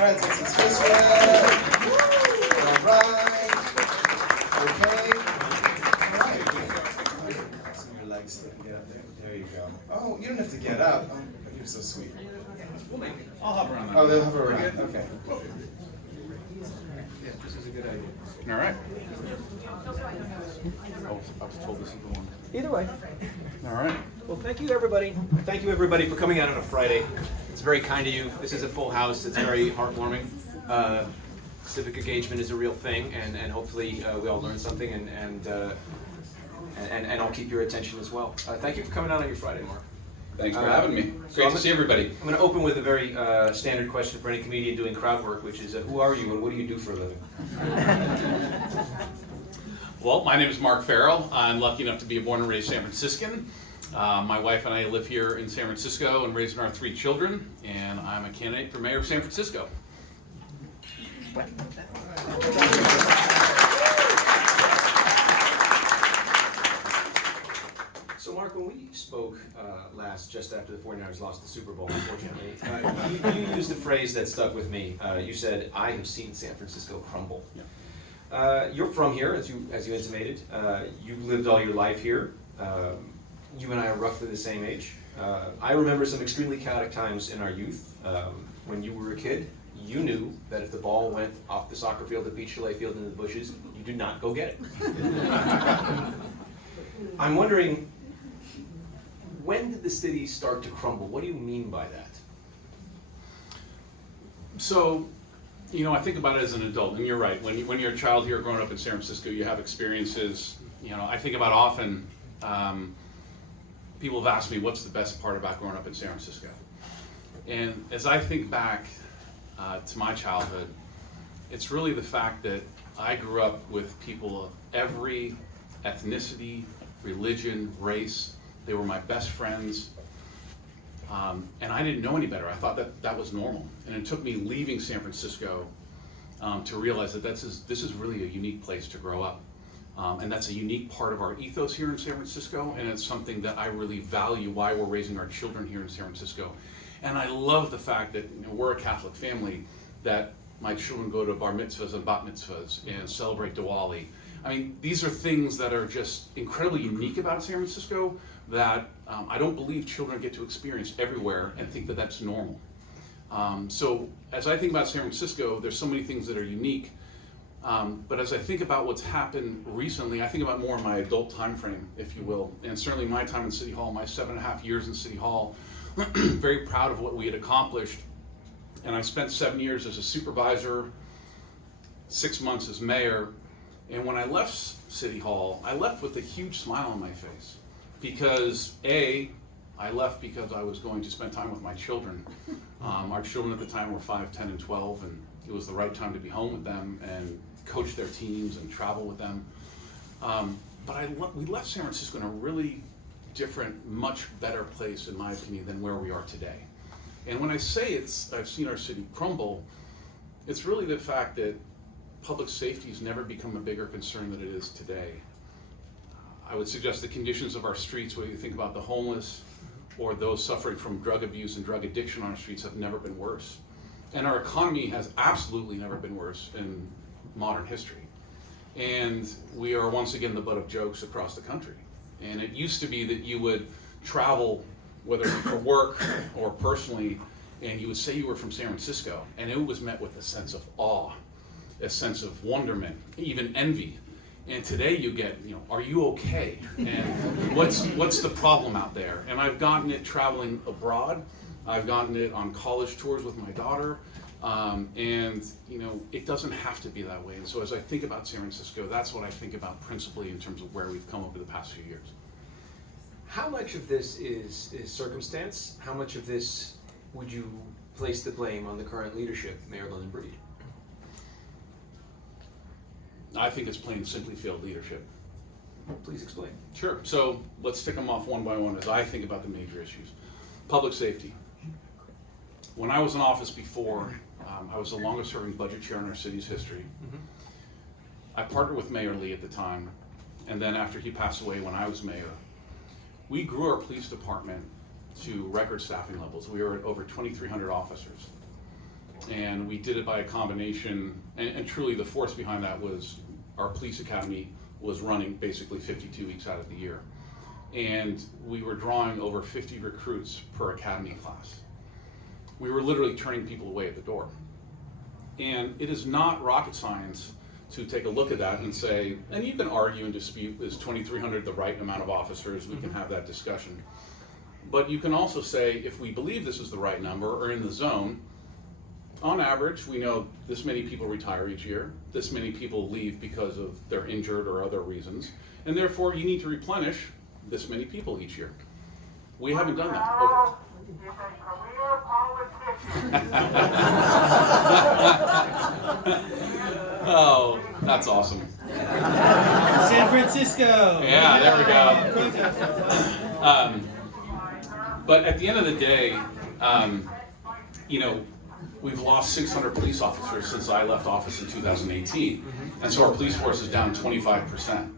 Congrats, that's successful. All right. Okay. All right. Some of your legs get up there. There you go. Oh, you don't have to get up. Oh, you're so sweet. We'll make it. I'll hover around that. Oh, they'll hover around. Okay. Yeah, this is a good idea. All right. Oh, I was told this is the one. Either way. All right. Well, thank you, everybody. Thank you, everybody, for coming out on a Friday. It's very kind of you. This is a full house. It's very heartwarming. Civic engagement is a real thing, and hopefully we all learn something, and I'll keep your attention as well. Thank you for coming out on your Friday, Mark. Thanks for having me. Great to see everybody. I'm going to open with a very standard question for any comedian doing crowd work, which is, who are you and what do you do for a living? Well, my name is Mark Farrell. I'm lucky enough to be a born and raised San Franciscan. My wife and I live here in San Francisco and raising our 3 children, and I'm a candidate for mayor of San Francisco. So, Mark, when we spoke last, just after the 49ers lost the Super Bowl, unfortunately, you used a phrase that stuck with me. You said, "I have seen San Francisco crumble." Yeah. You're from here, as you intimated. You've lived all your life here. You and I are roughly the same age. I remember some extremely chaotic times in our youth. When you were a kid, you knew that if the ball went off the soccer field, the beach chalet field, into the bushes, you did not go get it. I'm wondering, when did the city start to crumble? What do you mean by that? So, you know, I think about it as an adult, and you're right. When you're a child here growing up in San Francisco, you have experiences. You know, I think about often, people have asked me, what's the best part about growing up in San Francisco? And as I think back to my childhood, it's really the fact that I grew up with people of every ethnicity, religion, race. They were my best friends. And I didn't know any better. I thought that was normal. And it took me leaving San Francisco to realize that this is really a unique place to grow up. And that's a unique part of our ethos here in San Francisco, and it's something that I really value why we're raising our children here in San Francisco. And I love the fact that, you know, we're a Catholic family, that my children go to bar mitzvahs and bat mitzvahs and celebrate Diwali. I mean, these are things that are just incredibly unique about San Francisco that I don't believe children get to experience everywhere and think that that's normal. So as I think about San Francisco, there's so many things that are unique. But as I think about what's happened recently, I think about more in my adult time frame, if you will, and certainly my time in City Hall, my 7.5 years in City Hall, very proud of what we had accomplished. And I spent 7 years as a supervisor, 6 months as mayor, and when I left City Hall, I left with a huge smile on my face. Because I left because I was going to spend time with my children. Our children at the time were 5, 10, and 12, and it was the right time to be home with them and coach their teams and travel with them. But we left San Francisco in a really different, much better place, in my opinion, than where we are today. And when I say I've seen our city crumble, it's really the fact that public safety has never become a bigger concern than it is today. I would suggest the conditions of our streets, whether you think about the homeless or those suffering from drug abuse and drug addiction on our streets, have never been worse. And our economy has absolutely never been worse in modern history. And we are once again the butt of jokes across the country. And it used to be that you would travel, whether it be for work or personally, and you would say you were from San Francisco, and it was met with a sense of awe, a sense of wonderment, even envy. And today you get, you know, are you okay? And what's the problem out there? And I've gotten it traveling abroad. I've gotten it on college tours with my daughter. And, you know, it doesn't have to be that way. And so as I think about San Francisco, that's what I think about principally in terms of where we've come over the past few years. How much of this is circumstance? How much of this would you place the blame on the current leadership, Mayor London Breed? I think it's plain and simply failed leadership. Please explain. Sure. So let's tick them off one by one as I think about the major issues. Public safety. When I was in office before, I was the longest serving budget chair in our city's history. Mm-hmm. I partnered with Mayor Lee at the time, and then after he passed away when I was mayor, we grew our police department to record staffing levels. We were at over 2,300 officers. And we did it by a combination, and truly the force behind that was our police academy was running basically 52 weeks out of the year. And we were drawing over 50 recruits per academy class. We were literally turning people away at the door. And it is not rocket science to take a look at that and say, and you can argue and dispute, is 2,300 the right amount of officers? We can have that discussion. But you can also say, if we believe this is the right number or in the zone, on average, we know this many people retire each year, this many people leave because of they're injured or other reasons, and therefore you need to replenish this many people each year. We haven't done that. Oh, that's awesome. San Francisco. Yeah, there we go. But at the end of the day, we've lost 600 police officers since I left office in 2018. And so our police force is down 25%.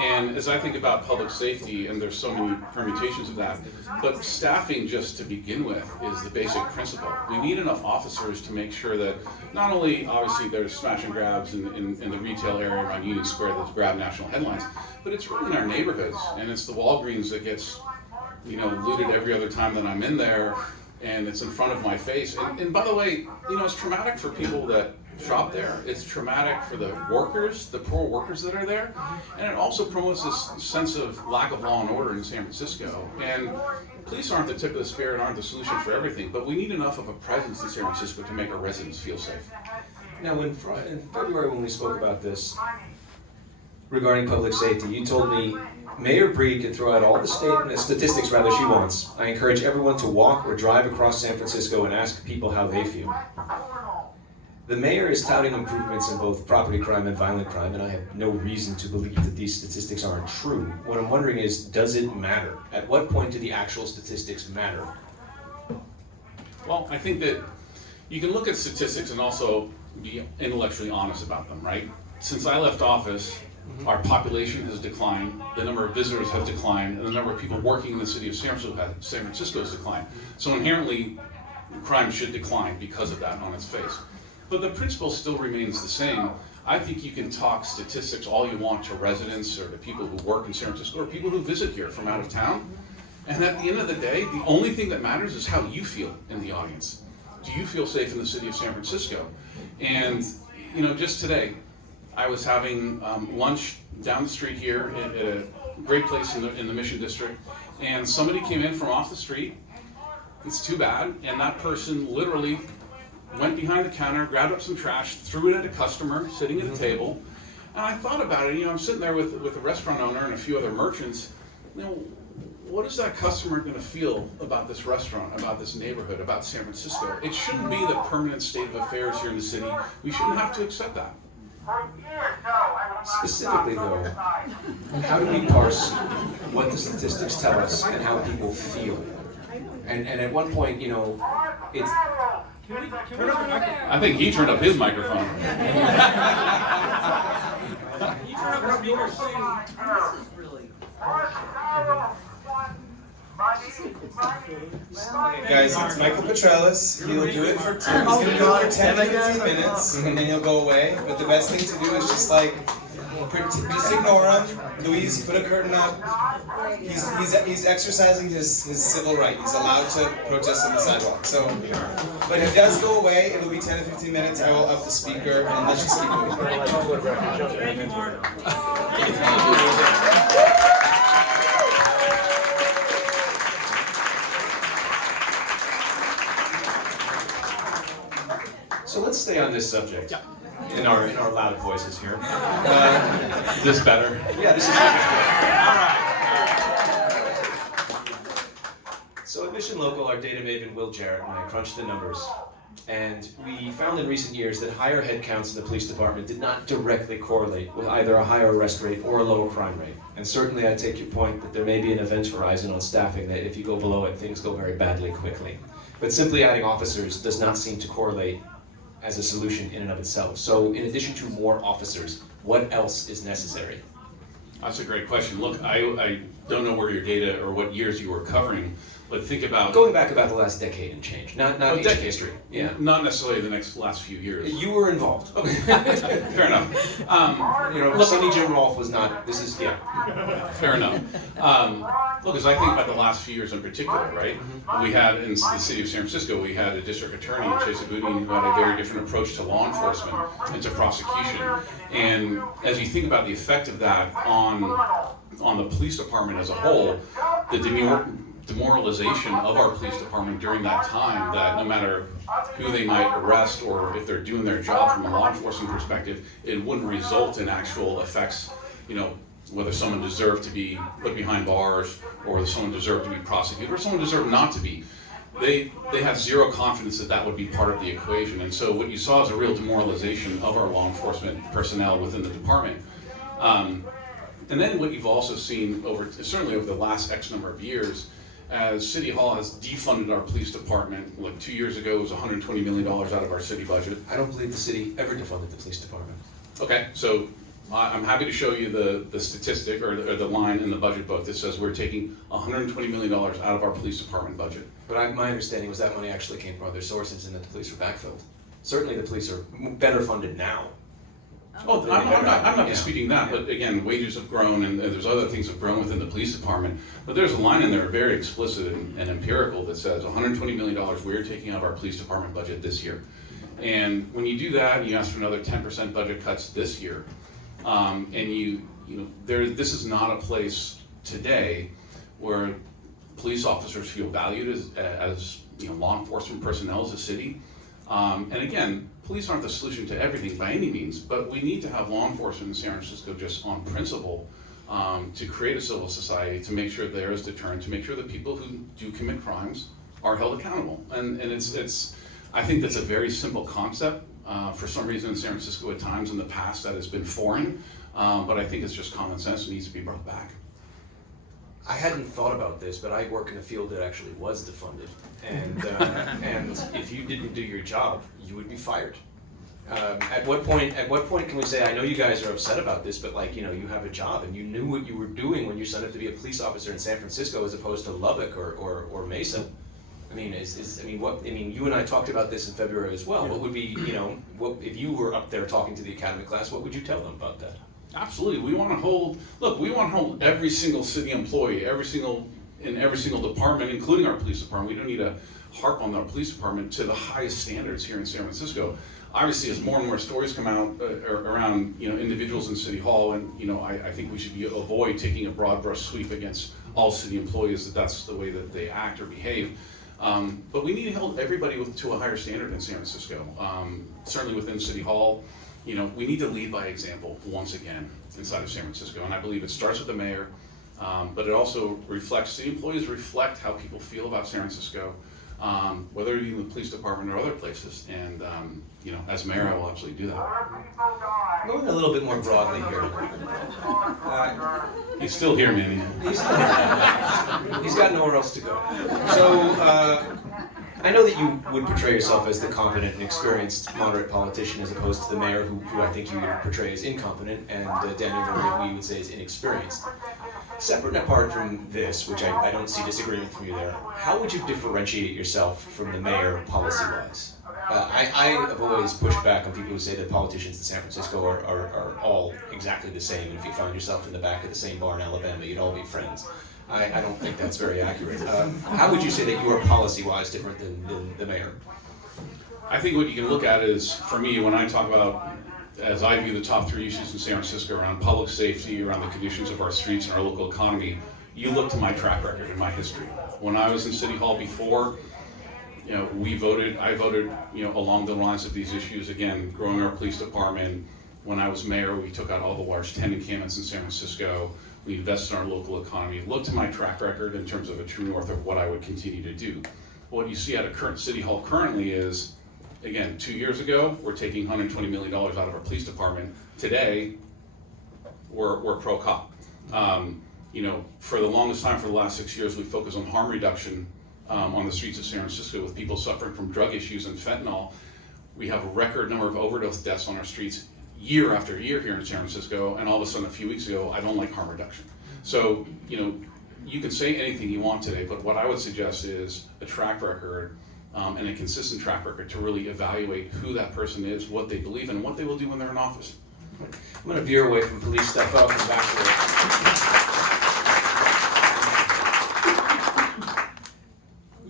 And as I think about public safety, and there's so many permutations of that, but staffing just to begin with is the basic principle. We need enough officers to make sure that not only obviously there's smash and grabs in the retail area around Union Square that's grab national headlines, but it's really in our neighborhoods, and it's the Walgreens that gets looted every other time that I'm in there, and it's in front of my face. And by the way, it's traumatic for people that shop there. It's traumatic for the workers, the poor workers that are there, and it also promotes this sense of lack of law and order in San Francisco. And police aren't the tip of the spear and aren't the solution for everything, but we need enough of a presence in San Francisco to make our residents feel safe. Now, in February when we spoke about this, regarding public safety, you told me Mayor Breed can throw out all the statistics she wants. I encourage everyone to walk or drive across San Francisco and ask people how they feel. The mayor is touting improvements in both property crime and violent crime, and I have no reason to believe that these statistics aren't true. What I'm wondering is, does it matter? At what point do the actual statistics matter? Well, I think that you can look at statistics and also be intellectually honest about them, right? Since I left office, our population has declined, the number of visitors has declined, and the number of people working in the city of San Francisco has declined. So inherently, crime should decline because of that on its face. But the principle still remains the same. I think you can talk statistics all you want to residents or to people who work in San Francisco or people who visit here from out of town. And at the end of the day, the only thing that matters is how you feel in the audience. Do you feel safe in the city of San Francisco? And just today, I was having lunch down the street here at a great place in the Mission District, and somebody came in from off the street. It's too bad, and that person literally went behind the counter, grabbed up some trash, threw it at a customer sitting at a table. And I thought about it. I'm sitting there with a restaurant owner and a few other merchants. What is that customer going to feel about this restaurant, about this neighborhood, about San Francisco? It shouldn't be the permanent state of affairs here in the city. We shouldn't have to accept that. Specifically though, how do we parse what the statistics tell us and how people feel? And at one point, it's... I think he turned up his microphone. Guys, it's Michael Petrellis. He'll do it for 10. He's going to do it for 10 to 15 minutes, and then he'll go away. But the best thing to do is just ignore him. Louise, put a curtain up. He's exercising his civil right. He's allowed to protest on the sidewalk. So, but if he does go away, it'll be 10 to 15 minutes. I will up the speaker, and let's just keep moving. So let's stay on this subject. Yeah. In our loud voices here. Is this better? Yeah, this is All right. So at Mission Local, our data maven Will Jarrett and I crunched the numbers, and we found in recent years that higher headcounts in the police department did not directly correlate with either a higher arrest rate or a lower crime rate. And certainly I take your point that there may be an event horizon on staffing that if you go below it, things go very badly quickly. But simply adding officers does not seem to correlate as a solution in and of itself. So in addition to more officers, what else is necessary? That's a great question. Look, I don't know where your data or what years you were covering, But think about Going back about the last decade and change, not ancient history. Yeah. not necessarily the last few years. You were involved. Okay, fair enough. Sonny Jim Rolfe was not. This is Fair enough. Look, as I think about the last few years in particular, right? We had in the city of San Francisco, we had a district attorney, Chesa Boudin, who had a very different approach to law enforcement and to prosecution. And as you think about the effect of that on the police department as a whole, the demoralization of our police department during that time, that no matter who they might arrest or if they're doing their job from a law enforcement perspective, it wouldn't result in actual effects, whether someone deserved to be put behind bars or whether someone deserved to be prosecuted or someone deserved not to be. They had zero confidence that that would be part of the equation. And so what you saw is a real demoralization of our law enforcement personnel within the department. And then what you've also seen certainly over the last X number of years, as City Hall has defunded our police department. Like 2 years ago, it was $120 million out of our city budget. I don't believe the city ever defunded the police department. Okay, so I'm happy to show you the statistic or the line in the budget book that says we're taking $120 million out of our police department budget. But my understanding was that money actually came from other sources and that the police were backfilled. Certainly the police are better funded now. Oh, I'm not disputing that, but again, wages have grown and there's other things that have grown within the police department. But there's a line in there very explicit and empirical that says $120 million we're taking out of our police department budget this year. And when you do that, you ask for another 10% budget cuts this year. This is not a place today where police officers feel valued as law enforcement personnel as a city. And again, police aren't the solution to everything by any means, but we need to have law enforcement in San Francisco just on principle to create a civil society, to make sure there is deterrent, to make sure that people who do commit crimes are held accountable. And I think that's a very simple concept. For some reason in San Francisco at times in the past that has been foreign, but I think it's just common sense and needs to be brought back. I hadn't thought about this, but I work in a field that actually was defunded, and if you didn't do your job, you would be fired. At what point can we say, I know you guys are upset about this, but you have a job and you knew what you were doing when you signed up to be a police officer in San Francisco as opposed to Lubbock or Mesa? You and I talked about this in February as well. What would be, if you were up there talking to the academy class, what would you tell them about that? Absolutely. We want to hold every single city employee, every single department, including our police department. We don't need to harp on our police department to the highest standards here in San Francisco. Obviously, as more and more stories come out around individuals in City Hall, and I think we should avoid taking a broad brush sweep against all city employees that's the way that they act or behave. But we need to hold everybody to a higher standard in San Francisco. Certainly within City Hall, we need to lead by example once again inside of San Francisco. And I believe it starts with the mayor, but it also city employees reflect how people feel about San Francisco, whether it be in the police department or other places. And as mayor, I will absolutely do that. Moving a little bit more broadly here. He's still here, Manny. He's got nowhere else to go. So, I know that you would portray yourself as the competent and experienced moderate politician as opposed to the mayor who I think you would portray as incompetent and Daniel who you would say is inexperienced. Separate and apart from this, which I don't see disagreement from you there, how would you differentiate yourself from the mayor policy-wise? I have always pushed back on people who say that politicians in San Francisco are all exactly the same, and if you find yourself in the back of the same bar in Alabama, you'd all be friends. I don't think that's very accurate. How would you say that you are policy-wise different than the mayor? I think what you can look at is, for me, when I talk about, as I view the top 3 issues in San Francisco around public safety, around the conditions of our streets and our local economy, you look to my track record and my history. When I was in City Hall before, I voted, along the lines of these issues. Again, growing our police department. When I was mayor, we took out all the large 10 encampments in San Francisco. We invested in our local economy. Look to my track record in terms of a true north of what I would continue to do. What you see at a current City Hall currently is, again, 2 years ago, we're taking $120 million out of our police department. Today, we're pro-cop. For the longest time, for the last 6 years, we focused on harm reduction on the streets of San Francisco with people suffering from drug issues and fentanyl. We have a record number of overdose deaths on our streets year after year here in San Francisco, and all of a sudden a few weeks ago, I don't like harm reduction. So, you can say anything you want today, but what I would suggest is a track record and a consistent track record to really evaluate who that person is, what they believe in, and what they will do when they're in office. I'm going to veer away from police stuff up and back to it.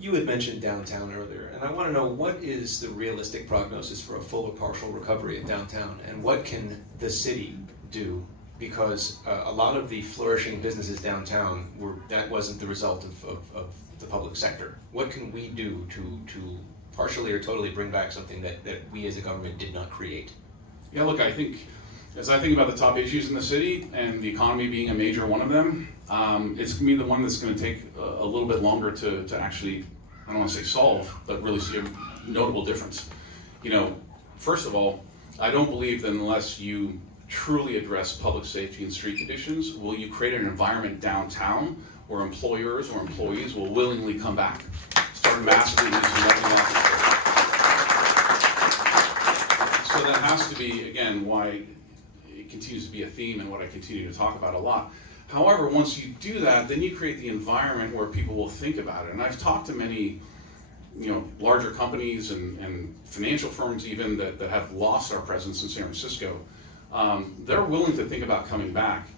You had mentioned downtown earlier, and I want to know, what is the realistic prognosis for a full or partial recovery of downtown, and what can the city do? Because a lot of the flourishing businesses downtown that wasn't the result of the public sector. What can we do to partially or totally bring back something that we as a government did not create? Yeah, look, I think, as I think about the top issues in the city, and the economy being a major one of them, it's going to be the one that's going to take a little bit longer to actually, I don't want to say solve, but really see a notable difference. You know, first of all, I don't believe that unless you truly address public safety and street conditions, will you create an environment downtown where employers or employees will willingly come back, start massively using letting office. So that has to be, again, why it continues to be a theme and what I continue to talk about a lot. However, once you do that, then you create the environment where people will think about it. And I've talked to many, larger companies and financial firms even that have lost our presence in San Francisco. They're willing to think about coming back,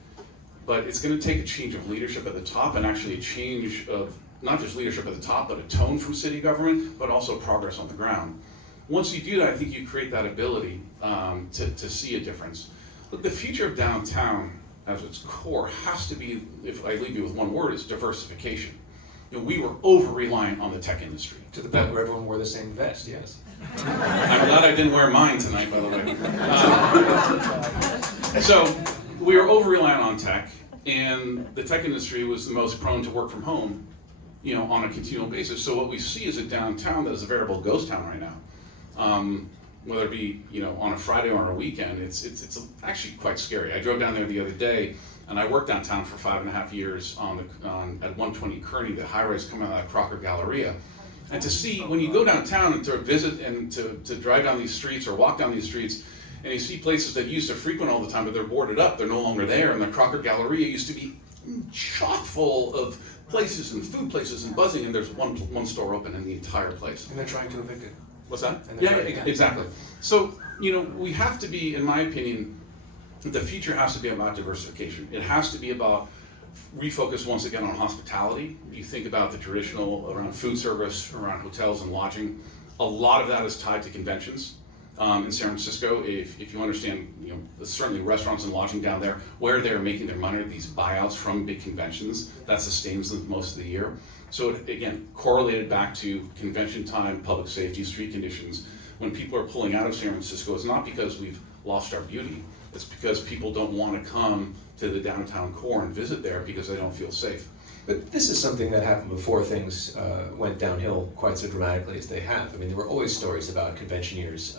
but it's going to take a change of leadership at the top, and actually a change of not just leadership at the top, but a tone from city government, but also progress on the ground. Once you do that, I think you create that ability to see a difference. Look, the future of downtown, as its core, has to be, if I leave you with one word, is diversification. We were over-reliant on the tech industry. To the point where everyone wore the same vest, yes. I'm glad I didn't wear mine tonight, by the way. So we were over-reliant on tech, and the tech industry was the most prone to work from home, on a continual basis. So what we see is a downtown that is a veritable ghost town right now. Whether it be, on a Friday or on a weekend, it's actually quite scary. I drove down there the other day, and I worked downtown for 5.5 years at 120 Kearney, the high-rise coming out of Crocker Galleria. And to see, when you go downtown and to visit and to drive down these streets or walk down these streets, and you see places that you used to frequent all the time, but they're boarded up, they're no longer there, and the Crocker Galleria used to be chock full of places and food places and buzzing, and there's one store open in the entire place. And they're trying to evict it. What's that? Yeah, exactly. So, we have to be, in my opinion, the future has to be about diversification. It has to be about refocus once again on hospitality. You think about the traditional around food service, around hotels and lodging. A lot of that is tied to conventions. In San Francisco, if you understand, certainly restaurants and lodging down there, where they're making their money, these buyouts from big conventions, that sustains them most of the year. So it, again, correlated back to convention time, public safety, street conditions. When people are pulling out of San Francisco, it's not because we've lost our beauty. It's because people don't want to come to the downtown core and visit there because they don't feel safe. But this is something that happened before things went downhill quite so dramatically as they have. I mean, there were always stories about conventioneers,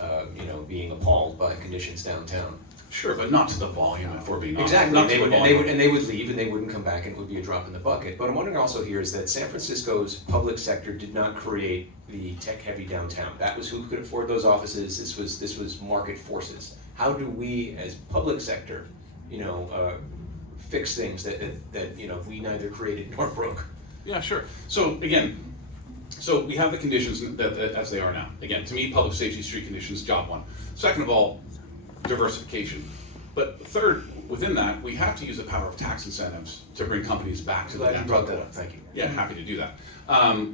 being appalled by conditions downtown. Sure, but not to the volume, if we're being honest. Exactly, Not to the volume. and they would leave and they wouldn't come back, and it would be a drop in the bucket. But I'm wondering also here is that San Francisco's public sector did not create the tech-heavy downtown. That was who could afford those offices. This was market forces. How do we, as public sector, fix things that we neither created nor broke? Yeah, sure. So again, we have the conditions that as they are now. Again, to me, public safety, street conditions, job one. Second of all, diversification. But third, within that, we have to use the power of tax incentives to bring companies back to the Glad you brought that up. Thank you. Yeah, happy to do that.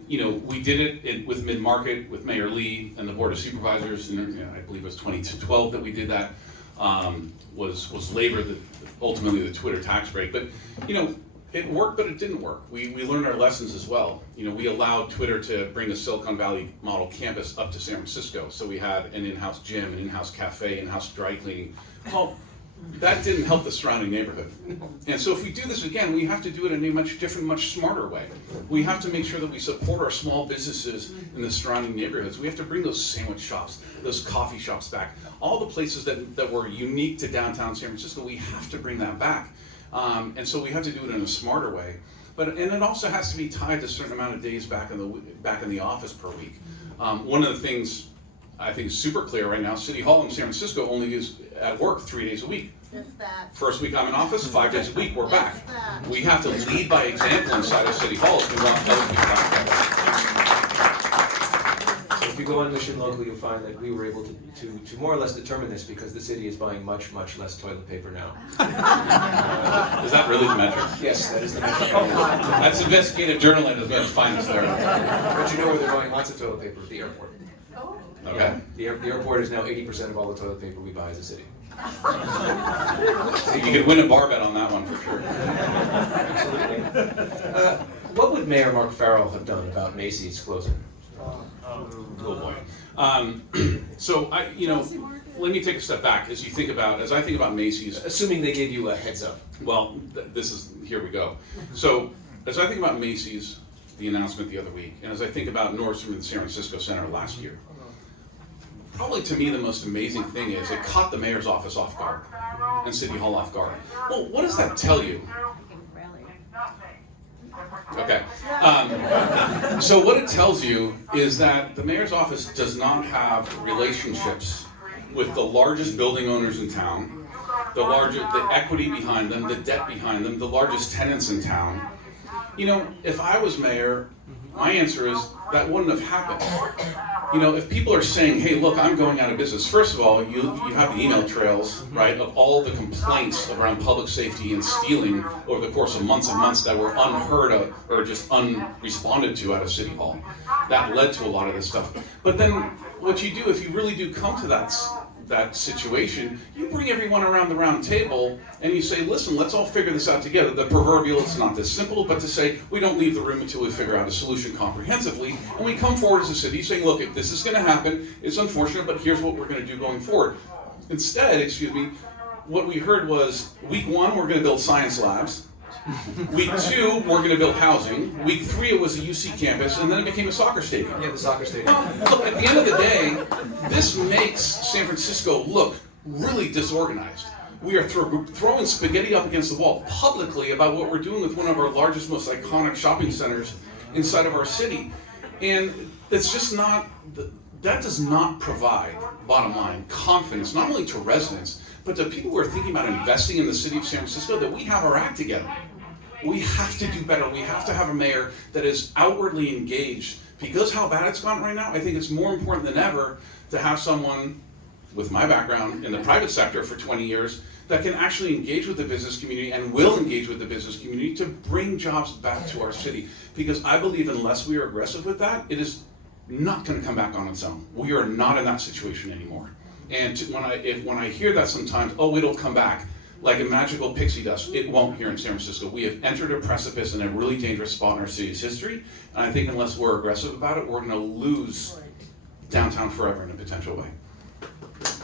We did it with mid-market with Mayor Lee and the Board of Supervisors, and I believe it was 2012 that we did that. Was labor that ultimately the Twitter tax break, but it worked, but it didn't work. We learned our lessons as well. We allowed Twitter to bring a Silicon Valley model campus up to San Francisco, so we had an in-house gym, an in-house cafe, in-house dry cleaning. Well, that didn't help the surrounding neighborhood. And so if we do this again, we have to do it in a much different, much smarter way. We have to make sure that we support our small businesses in the surrounding neighborhoods. We have to bring those sandwich shops, those coffee shops back. All the places that were unique to downtown San Francisco, we have to bring that back. And so we have to do it in a smarter way. And it also has to be tied to a certain amount of days back in the office per week. One of the things I think is super clear right now. City Hall in San Francisco only is at work 3 days a week. Just that. First week I'm in office, 5 days a week, we're back. Just that. We have to lead by example inside of City Hall if we want other people back. So if you go on Mission Local, you'll find that we were able to more or less determine this because the city is buying much, much less toilet paper now. Is that really the metric? Yes, that is the metric. That's investigative journalism at its finest there. But you know where they're buying lots of toilet paper? At the airport. Okay. The airport is now 80% of all the toilet paper we buy as a city. So you could win a bar bet on that one for sure. Absolutely. What would Mayor Mark Farrell have done about Macy's closing? Oh boy. So let me take a step back as I think about Macy's. Assuming they gave you a heads up. Well, here we go. So as I think about Macy's, the announcement the other week, and as I think about Nordstrom and San Francisco Center last year, probably to me the most amazing thing is it caught the mayor's office off guard and City Hall off guard. Well, what does that tell you? Okay. So what it tells you is that the mayor's office does not have relationships with the largest building owners in town, the equity behind them, the debt behind them, the largest tenants in town. If I was mayor, my answer is that wouldn't have happened. If people are saying, hey, look, I'm going out of business, first of all, you have the email trails, right, of all the complaints around public safety and stealing over the course of months and months that were unheard of or just unresponded to out of City Hall. That led to a lot of this stuff. But then what you do, if you really do come to that situation, you bring everyone around the round table and you say, listen, let's all figure this out together. The proverbial, it's not this simple, but to say, we don't leave the room until we figure out a solution comprehensively, and we come forward as a city saying, look, if this is going to happen, it's unfortunate, but here's what we're going to do going forward. Instead, what we heard was, week 1, we're going to build science labs. Week 2, we're going to build housing. Week 3, it was a UC campus, and then it became a soccer stadium. Yeah, the soccer stadium. Look, at the end of the day, this makes San Francisco look really disorganized. We are throwing spaghetti up against the wall publicly about what we're doing with one of our largest, most iconic shopping centers inside of our city. And it's just not, that does not provide, bottom line, confidence, not only to residents, but to people who are thinking about investing in the city of San Francisco, that we have our act together. We have to do better. We have to have a mayor that is outwardly engaged. Because how bad it's gone right now, I think it's more important than ever to have someone with my background in the private sector for 20 years that can actually engage with the business community and will engage with the business community to bring jobs back to our city. Because I believe unless we are aggressive with that, it is not going to come back on its own. We are not in that situation anymore. And when I hear that sometimes, oh, it'll come back, like a magical pixie dust, it won't here in San Francisco. We have entered a precipice in a really dangerous spot in our city's history, and I think unless we're aggressive about it, we're going to lose downtown forever in a potential way. Has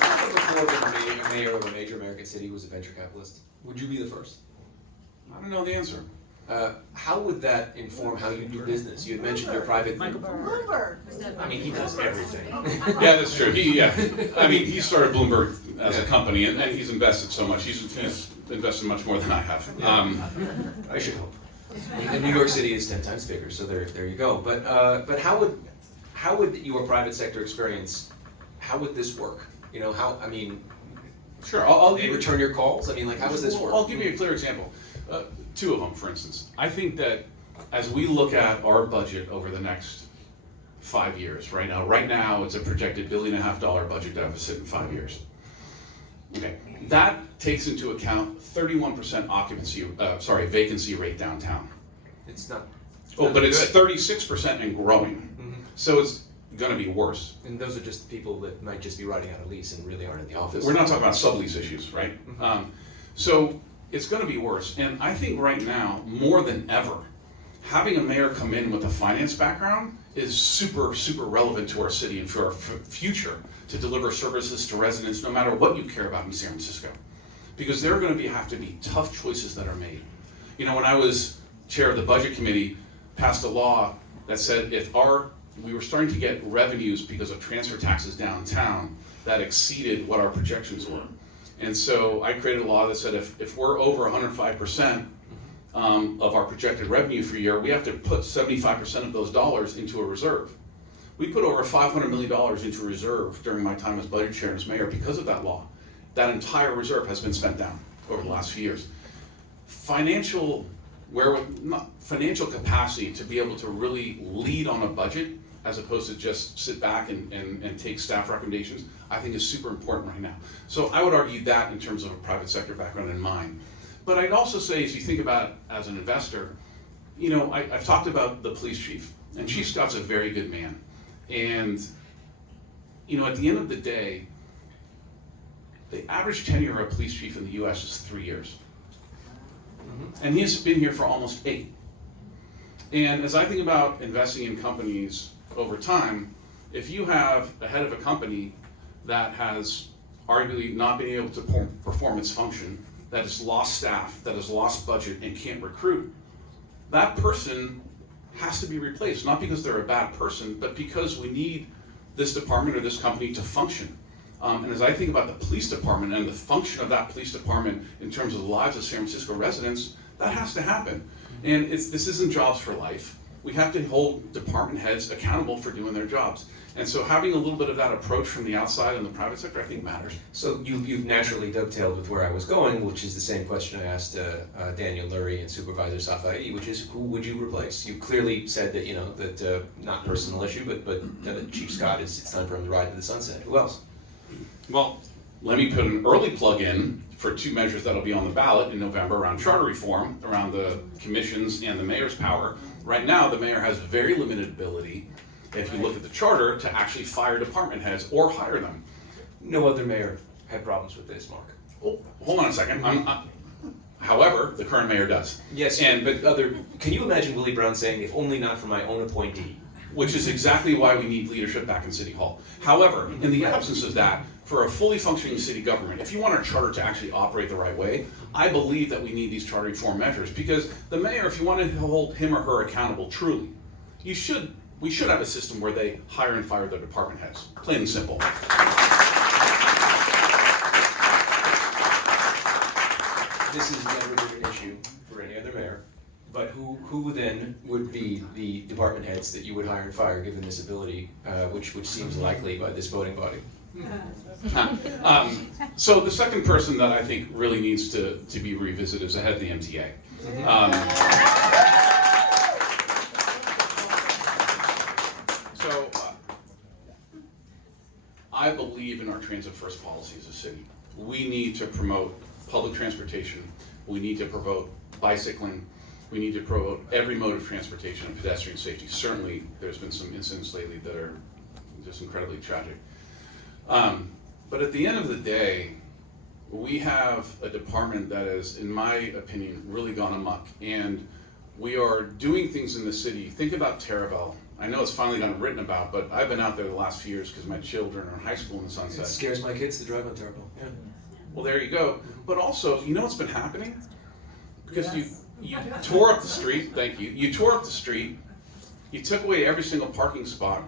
there ever before been a mayor of a major American city who was a venture capitalist? Would you be the first? I don't know the answer. How would that inform how you do business? You had mentioned your private. Bloomberg. I mean, he does everything. Yeah, that's true. He started Bloomberg as a company, and he's invested so much. He's invested much more than I have. I should hope. And New York City is 10 times bigger, so there you go. But how would your private sector experience? How would this work? Sure. I'll they return your calls. How does this work? I'll give you a clear example. 2 of them, for instance. I think that as we look at our budget over the next 5 years, right now it's a projected $1.5 billion budget deficit in 5 years. Okay, that takes into account 31% vacancy rate downtown. It's not. But it's 36% and growing. Mm-hmm. So it's going to be worse. And those are just people that might just be writing out a lease and really aren't in the office. We're not talking about sublease issues, right? Mm-hmm. So it's going to be worse. And I think right now, more than ever, having a mayor come in with a finance background is super, super relevant to our city and for our future to deliver services to residents, no matter what you care about in San Francisco. Because there are going to have to be tough choices that are made. When I was chair of the budget committee, passed a law that said if we were starting to get revenues because of transfer taxes downtown that exceeded what our projections were. And so I created a law that said if we're over 105%, of our projected revenue for a year, we have to put 75% of those dollars into a reserve. We put over $500 million into a reserve during my time as budget chair and as mayor because of that law. That entire reserve has been spent down over the last few years. Financial capacity to be able to really lead on a budget as opposed to just sit back and take staff recommendations, I think is super important right now. So I would argue that in terms of a private sector background in mind. But I'd also say, as you think about as an investor, you know, I've talked about the police chief, and Chief Scott's a very good man. And, you know, at the end of the day, the average tenure of a police chief in the US is 3 years. And he has been here for almost 8. And as I think about investing in companies over time, if you have a head of a company that has arguably not been able to perform its function, that has lost staff, that has lost budget and can't recruit, that person has to be replaced, not because they're a bad person, but because we need this department or this company to function. And as I think about the police department and the function of that police department in terms of the lives of San Francisco residents, that has to happen. And this isn't jobs for life. We have to hold department heads accountable for doing their jobs. And so having a little bit of that approach from the outside in the private sector, I think matters. So you've naturally dovetailed with where I was going, which is the same question I asked Daniel Lurie and Supervisor Safai, which is who would you replace? You clearly said that, you know, that not personal issue, but Chief Scott, it's time for him to ride to the sunset. Who else? Well, let me put an early plug in for 2 measures that'll be on the ballot in November around charter reform, around the commissions and the mayor's power. Right now, the mayor has very limited ability, if you look at the charter, to actually fire department heads or hire them. No other mayor had problems with this, Mark. Oh, hold on a second. However, the current mayor does. Yes, can you imagine Willie Brown saying, if only not for my own appointee? Which is exactly why we need leadership back in City Hall. However, in the absence of that, for a fully functioning city government, if you want our charter to actually operate the right way, I believe that we need these charter reform measures, because the mayor, if you want to hold him or her accountable truly, we should have a system where they hire and fire their department heads, plain and simple. This has never been an issue for any other mayor, but who then would be the department heads that you would hire and fire given this ability, which seems likely by this voting body? So the second person that I think really needs to be revisited is the head of the MTA. I believe in our transit first policy as a city. We need to promote public transportation. We need to promote bicycling. We need to promote every mode of transportation and pedestrian safety. Certainly, there's been some incidents lately that are just incredibly tragic. But at the end of the day, we have a department that has, in my opinion, really gone amok. And we are doing things in the city. Think about Terabel. I know it's finally gotten written about, but I've been out there the last few years because my children are in high school in the Sunset. It scares my kids to drive on Terabel. Yeah. Well, there you go. But also, you know what's been happening? Because you tore up the street, thank you. You tore up the street, you took away every single parking spot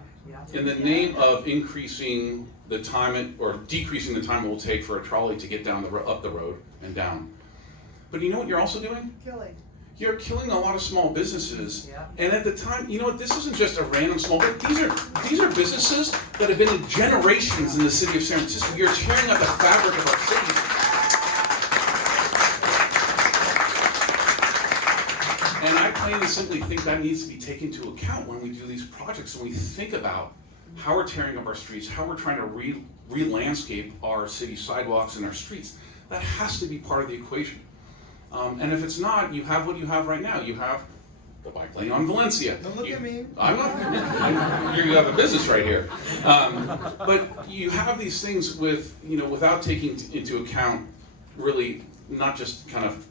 in the name of increasing the time or decreasing the time it will take for a trolley to get down up the road and down. But you know what you're also doing? Killing. You're killing a lot of small businesses. And at the time, you know what, this isn't just a random small business. These are businesses that have been in generations in the city of San Francisco. You're tearing up the fabric of our city. And I plain and simply think that needs to be taken into account when we do these projects and we think about how we're tearing up our streets, how we're trying to re-landscape our city sidewalks and our streets. That has to be part of the equation. And if it's not, you have what you have right now. You have the bike lane on Valencia. Don't look at me. I'm not. You have a business right here. But you have these things with, without taking into account really not just kind of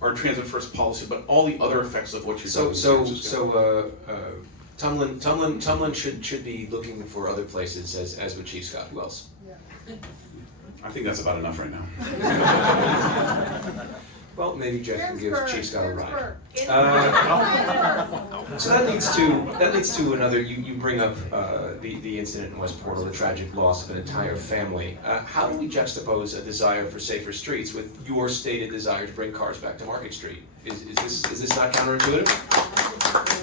our transit first policy, but all the other effects of what you're doing. So Tumlin should be looking for other places as with Chief Scott. Who else? I think that's about enough right now. Well, maybe Jeff can give Chief Scott a ride. Harrisburg. So that leads to another. You bring up the incident in West Portal, the tragic loss of an entire family. How do we juxtapose a desire for safer streets with your stated desire to bring cars back to Market Street? Is this not counterintuitive?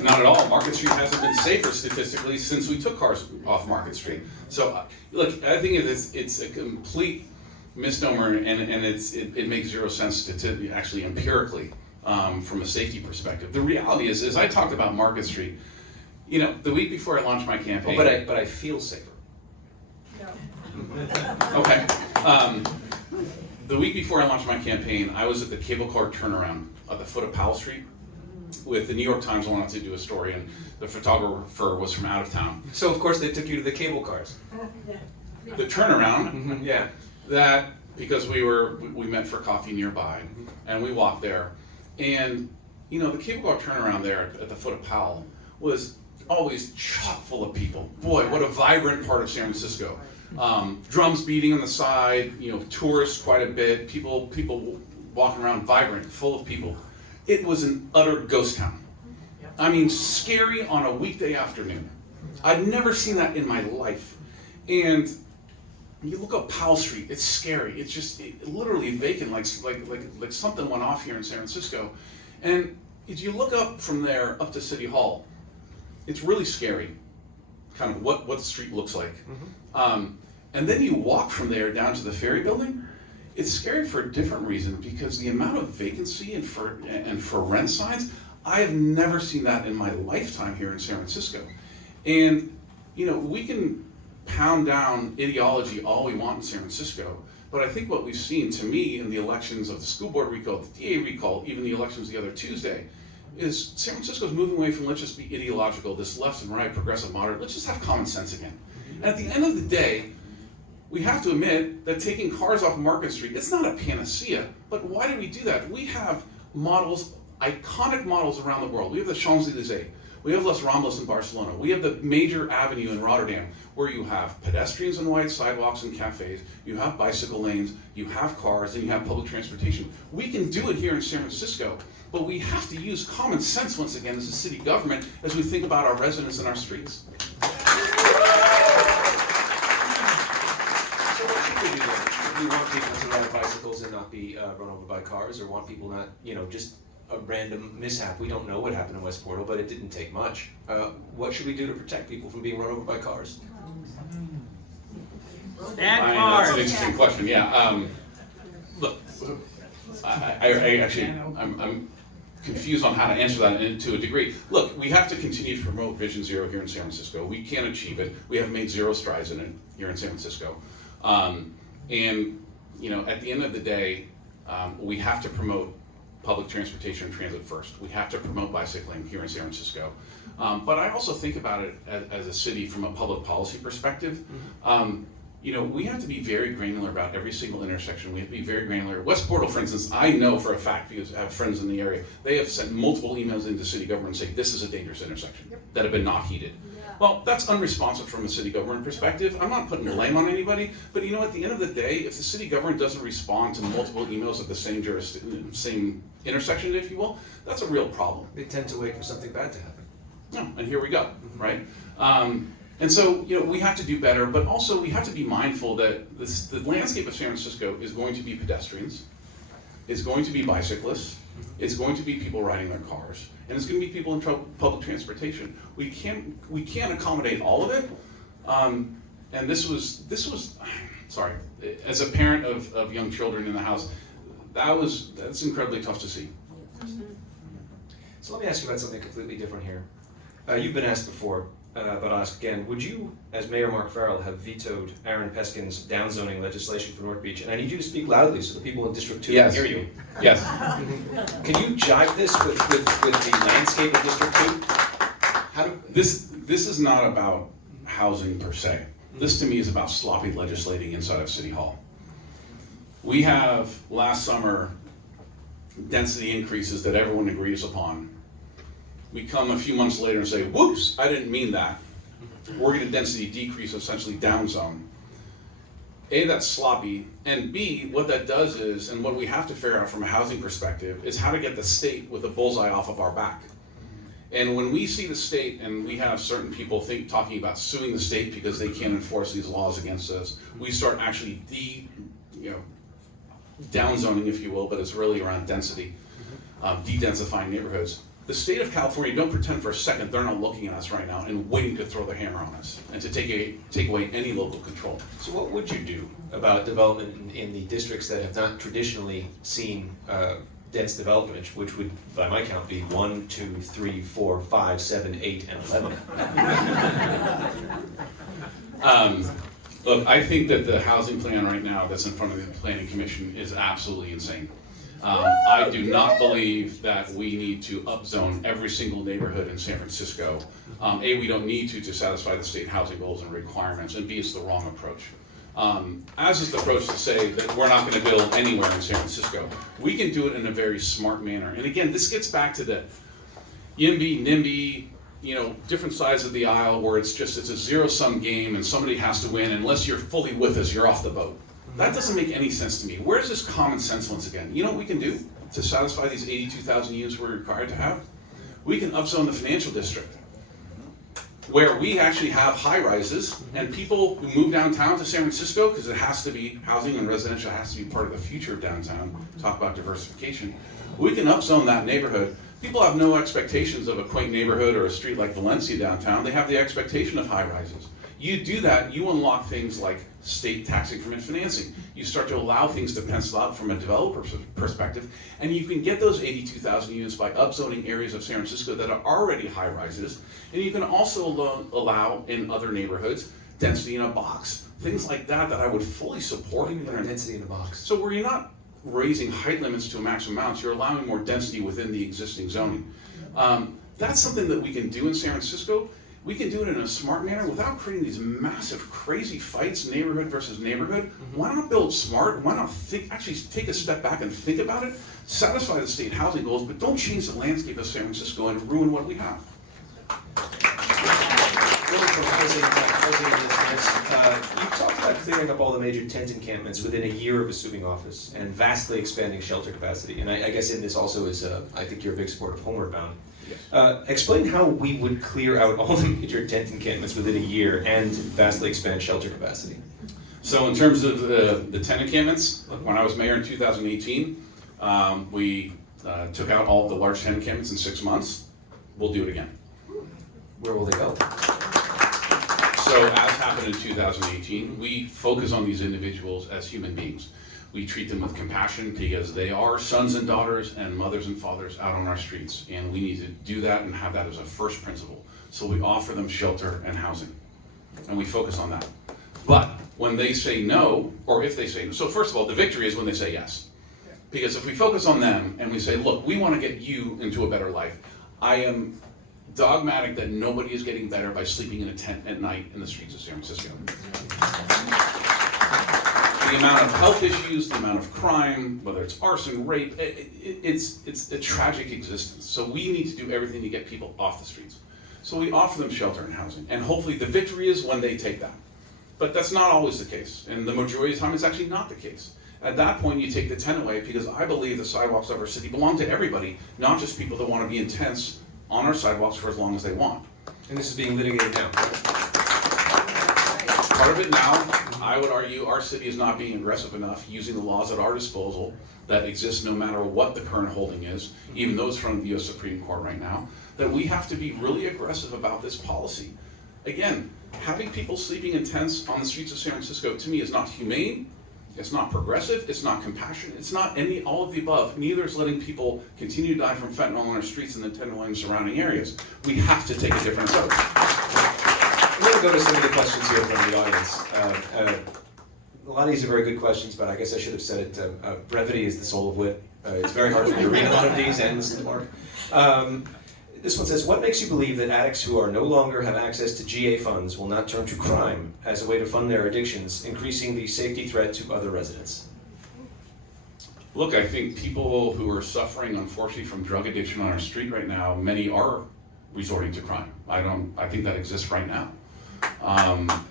Not at all. Market Street hasn't been safer statistically since we took cars off Market Street. So, look, I think it's a complete misnomer, and it makes zero sense to actually empirically from a safety perspective. The reality is I talked about Market Street. You know, the week before I launched my campaign. Oh, but I feel safer. Okay. The week before I launched my campaign, I was at the cable car turnaround at the foot of Powell Street with the New York Times. Wanted to do a story, and the photographer was from out of town. So of course they took you to the cable cars. The turnaround. Mm-hmm. Yeah. That because we met for coffee nearby, and we walked there, and you know the cable car turnaround there at the foot of Powell was always chock full of people. Boy, what a vibrant part of San Francisco. Drums beating on the side, you know, tourists quite a bit, people walking around, vibrant, full of people. It was an utter ghost town. I mean, scary on a weekday afternoon. I'd never seen that in my life. And you look up Powell Street, it's scary. It's just literally vacant, like something went off here in San Francisco. And if you look up from there up to City Hall, it's really scary, kind of what the street looks like. Mm-hmm. And then you walk from there down to the Ferry Building. It's scary for a different reason, because the amount of vacancy and for rent signs, I have never seen that in my lifetime here in San Francisco. And you know, we can pound down ideology all we want in San Francisco, but I think what we've seen, to me, in the elections of the school board recall, the DA recall, even the elections the other Tuesday, is San Francisco's moving away from let's just be ideological, this left and right, progressive, moderate, let's just have common sense again. And at the end of the day, we have to admit that taking cars off Market Street, it's not a panacea, but why do we do that? We have models, iconic models around the world. We have the Champs-Élysées, we have Las Ramblas in Barcelona, we have the major avenue in Rotterdam, where you have pedestrians and wide sidewalks and cafes, you have bicycle lanes, you have cars, and you have public transportation. We can do it here in San Francisco, but we have to use common sense once again as a city government as we think about our residents and our streets. We want people to ride bicycles and not be run over by cars, or want people not, you know, just a random mishap. We don't know what happened in West Portal, but it didn't take much. What should we do to protect people from being run over by cars? That's an interesting question. Yeah. Look, I'm confused on how to answer that to a degree. Look, we have to continue to promote Vision Zero here in San Francisco. We can't achieve it. We have made zero strides in it here in San Francisco. And you know, at the end of the day, we have to promote public transportation and transit first. We have to promote bicycling here in San Francisco. But I also think about it as a city from a public policy perspective. You know, we have to be very granular about every single intersection. We have to be very granular. West Portal, for instance, I know for a fact, because I have friends in the area, they have sent multiple emails into city government saying this is a dangerous intersection that have been not heeded. Well, that's unresponsive from a city government perspective. I'm not putting blame on anybody, but you know, at the end of the day, if the city government doesn't respond to multiple emails at the same intersection, if you will, that's a real problem. They tend to wait for something bad to happen. Yeah, and here we go, right? And so, you know, we have to do better, but also we have to be mindful that the landscape of San Francisco is going to be pedestrians, it's going to be bicyclists, it's going to be people riding their cars, and it's going to be people in public transportation. We can't accommodate all of it. And this was, sorry, as a parent of young children in the house, that's incredibly tough to see. So let me ask you about something completely different here. You've been asked before, but I'll ask again. Would you, as Mayor Mark Farrell, have vetoed Aaron Peskin's downzoning legislation for North Beach? And I need you to speak loudly so the people in District 2 can hear you. Yes. Can you jive this with the landscape of District 2? This is not about housing per se. This to me is about sloppy legislating inside of City Hall. We have, last summer, density increases that everyone agrees upon. We come a few months later and say, whoops, I didn't mean that. We're going to density decrease, essentially downzone. A, that's sloppy, and B, what that does is, and what we have to figure out from a housing perspective, is how to get the state with a bullseye off of our back. And when we see the state, and we have certain people talking about suing the state because they can't enforce these laws against us, we start actually downzoning, if you will, but it's really around density, de-densifying neighborhoods. The state of California, don't pretend for a second they're not looking at us right now and waiting to throw the hammer on us and to take away any local control. So what would you do about development in the districts that have not traditionally seen dense development, which would, by my count, be 1, 2, 3, 4, 5, 7, 8, and 11? Look, I think that the housing plan right now that's in front of the Planning Commission is absolutely insane. I do not believe that we need to upzone every single neighborhood in San Francisco. A, we don't need to satisfy the state housing goals and requirements, and B, it's the wrong approach. As is the approach to say that we're not going to build anywhere in San Francisco. We can do it in a very smart manner. And again, this gets back to the YIMBY, NIMBY, different sides of the aisle where it's a zero-sum game and somebody has to win. Unless you're fully with us, you're off the boat. That doesn't make any sense to me. Where's this common sense once again? You know what we can do to satisfy these 82,000 units we're required to have? We can upzone the financial district, where we actually have high rises and people who move downtown to San Francisco, because it has to be housing and residential has to be part of the future of downtown, talk about diversification. We can upzone that neighborhood. People have no expectations of a quaint neighborhood or a street like Valencia downtown. They have the expectation of high rises. You do that, you unlock things like state tax increment financing. You start to allow things to pencil out from a developer perspective, and you can get those 82,000 units by upzoning areas of San Francisco that are already high rises, and you can also allow in other neighborhoods density in a box, things like that I would fully support. What do you mean by density in a box? So where you're not raising height limits to a maximum amount, you're allowing more density within the existing zoning. That's something that we can do in San Francisco. We can do it in a smart manner without creating these massive, crazy fights, neighborhood versus neighborhood. Why not build smart? Why not actually take a step back and think about it? Satisfy the state housing goals, but don't change the landscape of San Francisco and ruin what we have. You've talked about clearing up all the major tent encampments within a year of assuming office and vastly expanding shelter capacity. And I guess in this also is, I think you're a big supporter of Homeward Bound. Yes. Explain how we would clear out all the major tent encampments within a year and vastly expand shelter capacity. So in terms of the tent encampments, when I was mayor in 2018, we took out all of the large tent encampments in 6 months. We'll do it again. Where will they go? So as happened in 2018, we focus on these individuals as human beings. We treat them with compassion because they are sons and daughters and mothers and fathers out on our streets. And we need to do that and have that as a first principle. So we offer them shelter and housing. And we focus on that. But when they say no, or if they say no, so first of all, the victory is when they say yes. Because if we focus on them and we say, look, we want to get you into a better life. I am dogmatic that nobody is getting better by sleeping in a tent at night in the streets of San Francisco. The amount of health issues, the amount of crime, whether it's arson, rape, it's a tragic existence. So we need to do everything to get people off the streets. So we offer them shelter and housing. And hopefully the victory is when they take that. But that's not always the case. And the majority of the time it's actually not the case. At that point you take the tent away because I believe the sidewalks of our city belong to everybody, not just people that want to be in tents on our sidewalks for as long as they want. And this is being litigated now. Part of it now, I would argue our city is not being aggressive enough using the laws at our disposal that exist no matter what the current holding is, even those from the US Supreme Court right now, that we have to be really aggressive about this policy. Again, having people sleeping in tents on the streets of San Francisco to me is not humane, it's not progressive, it's not compassionate, it's not all of the above. Neither is letting people continue to die from fentanyl on our streets and the 10 million surrounding areas. We have to take a different approach. I'm going to go to some of the questions here from the audience. A lot of these are very good questions, but I guess I should have said it. Brevity is the soul of wit. It's very hard for me to read a lot of these and listen to Mark. This one says, what makes you believe that addicts who are no longer have access to GA funds will not turn to crime as a way to fund their addictions, increasing the safety threat to other residents? Look, I think people who are suffering, unfortunately, from drug addiction on our street right now, many are resorting to crime. I think that exists right now.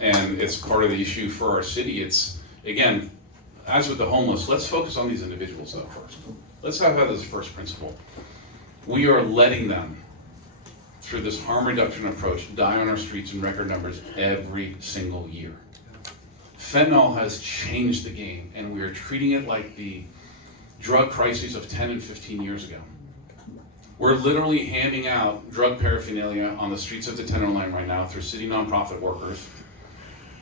And it's part of the issue for our city. It's Again, as with the homeless, let's focus on these individuals though first. Let's have that as a first principle. We are letting them, through this harm reduction approach, die on our streets in record numbers every single year. Fentanyl has changed the game, and we are treating it like the drug crises of 10 and 15 years ago. We're literally handing out drug paraphernalia on the streets of the Tenderloin right now through city nonprofit workers,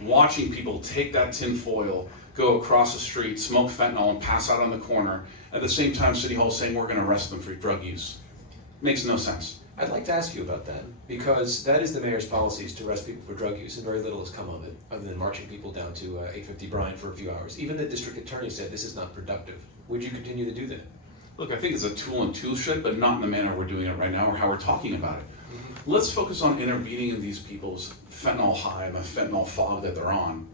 watching people take that tin foil, go across the street, smoke fentanyl, and pass out on the corner. At the same time, City Hall saying we're going to arrest them for drug use. Makes no sense. I'd like to ask you about that, because that is the mayor's policy, is to arrest people for drug use, and very little has come of it, other than marching people down to 850 Bryant for a few hours. Even the district attorney said this is not productive. Would you continue to do that? Look, I think it's a tool and tool shed, but not in the manner we're doing it right now or how we're talking about it. Let's focus on intervening in these people's fentanyl high and the fentanyl fog that they're on.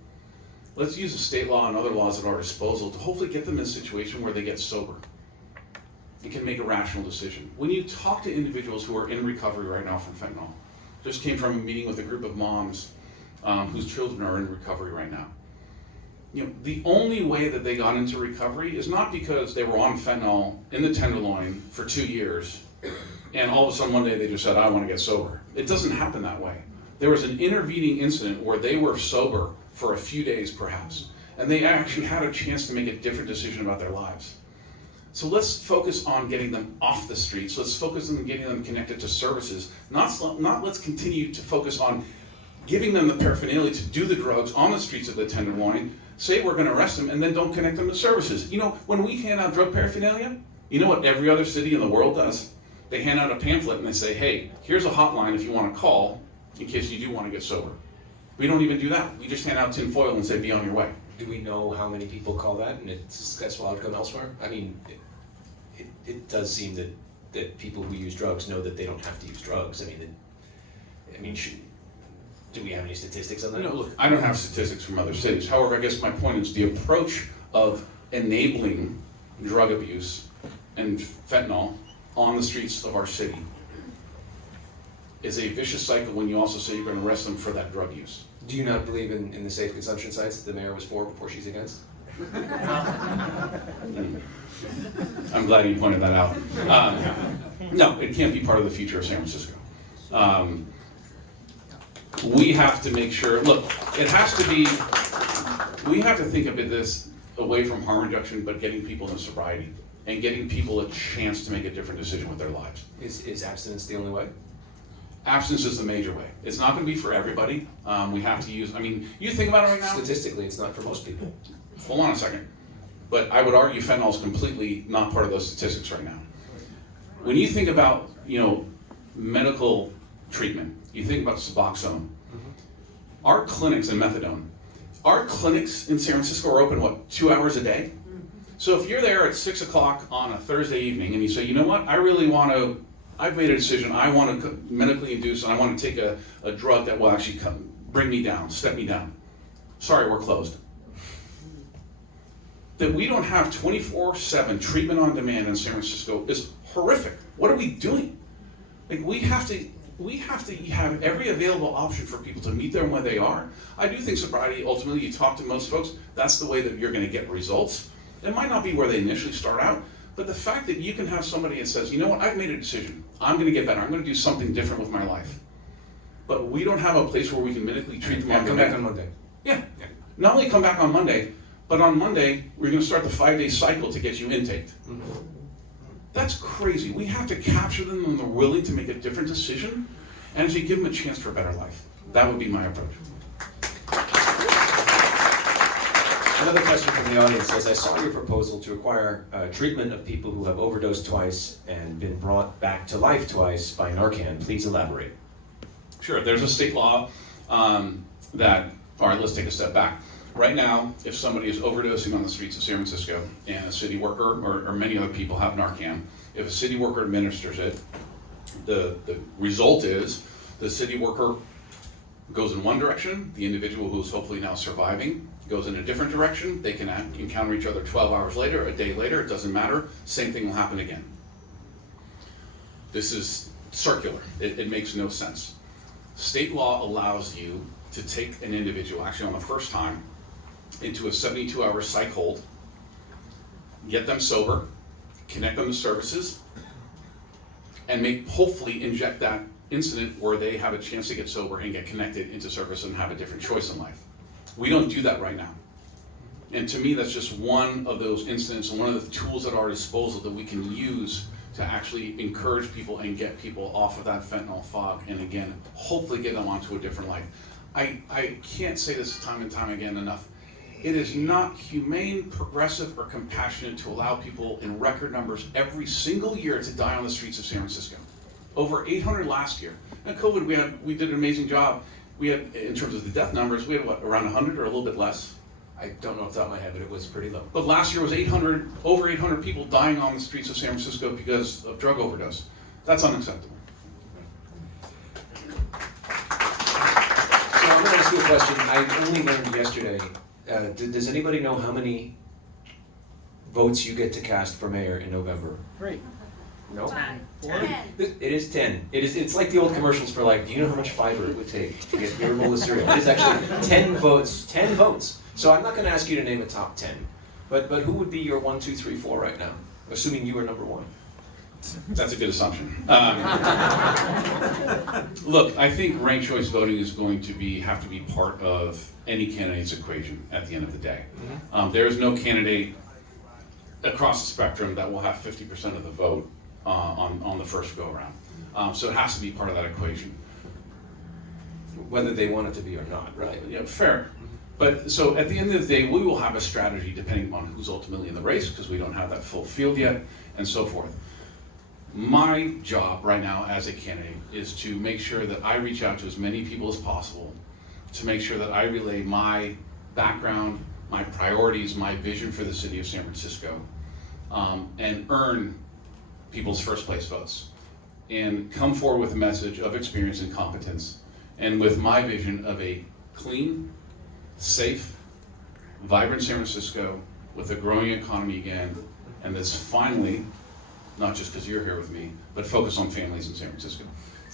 Let's use the state law and other laws at our disposal to hopefully get them in a situation where they get sober and can make a rational decision. When you talk to individuals who are in recovery right now from fentanyl, just came from a meeting with a group of moms whose children are in recovery right now. You know, the only way that they got into recovery is not because they were on fentanyl in the Tenderloin for 2 years and all of a sudden one day they just said, I want to get sober. It doesn't happen that way. There was an intervening incident where they were sober for a few days perhaps, and they actually had a chance to make a different decision about their lives. So let's focus on getting them off the streets. Let's focus on getting them connected to services. Not let's continue to focus on giving them the paraphernalia to do the drugs on the streets of the Tenderloin, say we're going to arrest them, and then don't connect them to services. You know, when we hand out drug paraphernalia, you know what every other city in the world does? They hand out a pamphlet and they say, hey, here's a hotline if you want to call in case you do want to get sober. We don't even do that. We just hand out tin foil and say, be on your way. Do we know how many people call that and it's a successful outcome elsewhere? I mean, it does seem that people who use drugs know that they don't have to use drugs. I mean, do we have any statistics on that? You know, look, I don't have statistics from other cities. However, I guess my point is the approach of enabling drug abuse and fentanyl on the streets of our city is a vicious cycle when you also say you're going to arrest them for that drug use. Do you not believe in the safe consumption sites that the mayor was for before she's against? I'm glad you pointed that out. No, it can't be part of the future of San Francisco. We have to make sure, look, it has to be, we have to think of this away from harm reduction, but getting people into sobriety and getting people a chance to make a different decision with their lives. Is abstinence the only way? Abstinence is the major way. It's not going to be for everybody. We have to use, I mean, you think about it right now. Statistically, it's not for most people. Hold on a second. But I would argue fentanyl is completely not part of those statistics right now. When you think about, you know, medical treatment, you think about Suboxone. Our clinics in methadone, our clinics in San Francisco are open, what, 2 hours a day? So if you're there at 6 o'clock on a Thursday evening and you say, you know what, I've made a decision, I want to medically induce and I want to take a drug that will actually bring me down, step me down. Sorry, we're closed. That we don't have 24/7 treatment on demand in San Francisco is horrific. What are we doing? Like we have to have every available option for people to meet them where they are. I do think sobriety, ultimately, you talk to most folks, that's the way that you're going to get results. It might not be where they initially start out, but the fact that you can have somebody that says, you know what, I've made a decision. I'm going to get better. I'm going to do something different with my life. But we don't have a place where we can medically treat them. Come back on Monday. Yeah. Not only come back on Monday, but on Monday, we're going to start the 5-day cycle to get you intaked. That's crazy. We have to capture them when they're willing to make a different decision and actually give them a chance for a better life. That would be my approach. Another question from the audience says, I saw your proposal to require treatment of people who have overdosed twice and been brought back to life twice by Narcan. Please elaborate. Sure, there's a state law all right, let's take a step back. Right now, if somebody is overdosing on the streets of San Francisco and a city worker or many other people have Narcan, if a city worker administers it, the result is the city worker goes in one direction, the individual who's hopefully now surviving goes in a different direction, they can encounter each other 12 hours later, a day later, it doesn't matter, same thing will happen again. This is circular, it makes no sense. State law allows you to take an individual, actually on the first time, into a 72-hour psych hold, get them sober, connect them to services, and hopefully inject that incident where they have a chance to get sober and get connected into service and have a different choice in life. We don't do that right now. And to me, that's just one of those incidents and one of the tools at our disposal that we can use to actually encourage people and get people off of that fentanyl fog and again, hopefully get them onto a different life. I can't say this time and time again enough. It is not humane, progressive, or compassionate to allow people in record numbers every single year to die on the streets of San Francisco. Over 800 last year. And COVID, we did an amazing job. We had, in terms of the death numbers, we had what, around 100 or a little bit less? I don't know off the top of my head, but it was pretty low. But last year was over 800 people dying on the streets of San Francisco because of drug overdose. That's unacceptable. So I'm going to ask you a question. I only learned yesterday. Does anybody know how many votes you get to cast for mayor in November? 3. No? 4. It is 10. It's like the old commercials for like, do you know how much fiber it would take to get your bowl of cereal? It is actually 10 votes. 10 votes. So I'm not going to ask you to name a top 10, but who would be your 1, 2, 3, 4 right now, assuming you are number 1? That's a good assumption. Look, I think ranked choice voting is going to have to be part of any candidate's equation at the end of the day. There is no candidate across the spectrum that will have 50% of the vote on the first go around. So it has to be part of that equation. Whether they want it to be or not, right? Yeah, fair. But so at the end of the day, we will have a strategy depending on who's ultimately in the race because we don't have that full field yet and so forth. My job right now as a candidate is to make sure that I reach out to as many people as possible to make sure that I relay my background, my priorities, my vision for the city of San Francisco, and earn people's first place votes and come forward with a message of experience and competence and with my vision of a clean, safe, vibrant San Francisco with a growing economy again, and that's finally, not just because you're here with me, but focus on families in San Francisco.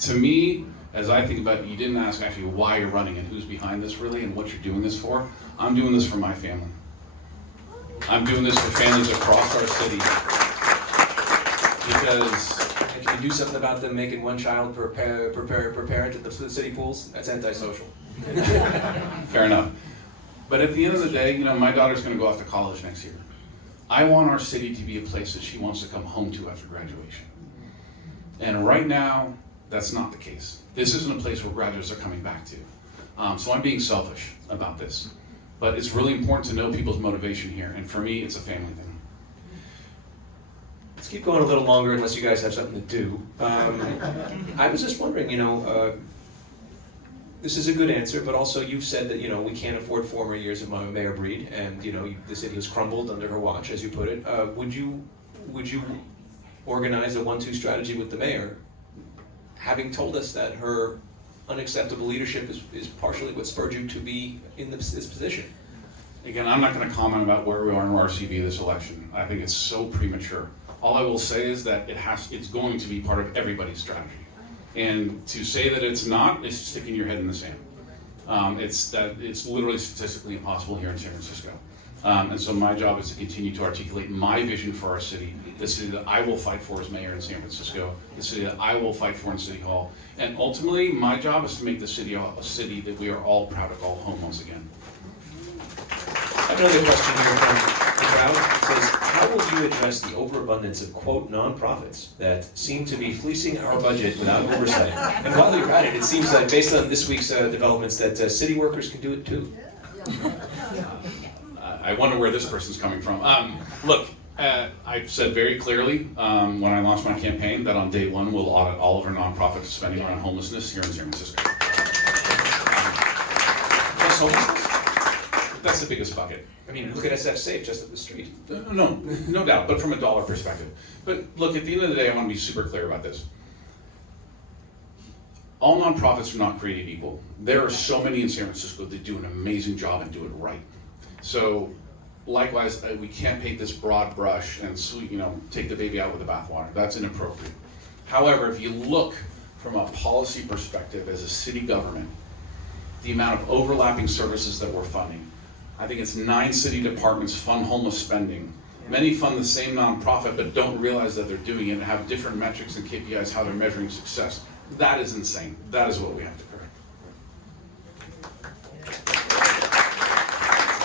To me, as I think about it, you didn't ask actually why you're running and who's behind this really and what you're doing this for. I'm doing this for my family. I'm doing this for families across our city. Because If you do something about them making one child per parent at the city pools, that's antisocial. fair enough. But at the end of the day, my daughter's gonna go off to college next year. I want our city to be a place that she wants to come home to after graduation. And right now, that's not the case. This isn't a place where graduates are coming back to. So I'm being selfish about this. But it's really important to know people's motivation here. And for me, it's a family thing. Let's keep going a little longer unless you guys have something to do. I was just wondering, this is a good answer, but also you've said that, we can't afford former years of Mayor Breed, and, the city has crumbled under her watch, as you put it. Would you organize a 1-2 strategy with the mayor, having told us that her unacceptable leadership is partially what spurred you to be in this position? Again, I'm not going to comment about where we are in RCV this election. I think it's so premature. All I will say is that it's going to be part of everybody's strategy. And to say that it's not is sticking your head in the sand. It's literally statistically impossible here in San Francisco. And so my job is to continue to articulate my vision for our city, the city that I will fight for as mayor in San Francisco, the city that I will fight for in City Hall. And ultimately, my job is to make the city a city that we are all proud to call home once again. I have another question here from the crowd. It says, how will you address the overabundance of, quote, nonprofits that seem to be fleecing our budget without oversight? And while you're at it, it seems like, based on this week's developments, that city workers can do it too. I wonder where this person's coming from. Look, I've said very clearly when I launched my campaign that on day one we'll audit all of our nonprofit spending around homelessness here in San Francisco. Plus homelessness? That's the biggest bucket. I mean, look at SF Safe just up the street. No doubt, but from a dollar perspective. But look, at the end of the day, I want to be super clear about this. All nonprofits are not created equal. There are so many in San Francisco that do an amazing job and do it right. So, likewise, we can't paint this broad brush and take the baby out with the bathwater. That's inappropriate. However, if you look from a policy perspective as a city government, the amount of overlapping services that we're funding, I think it's 9 city departments fund homeless spending. Many fund the same nonprofit but don't realize that they're doing it and have different metrics and KPIs how they're measuring success. That is insane. That is what we have to correct.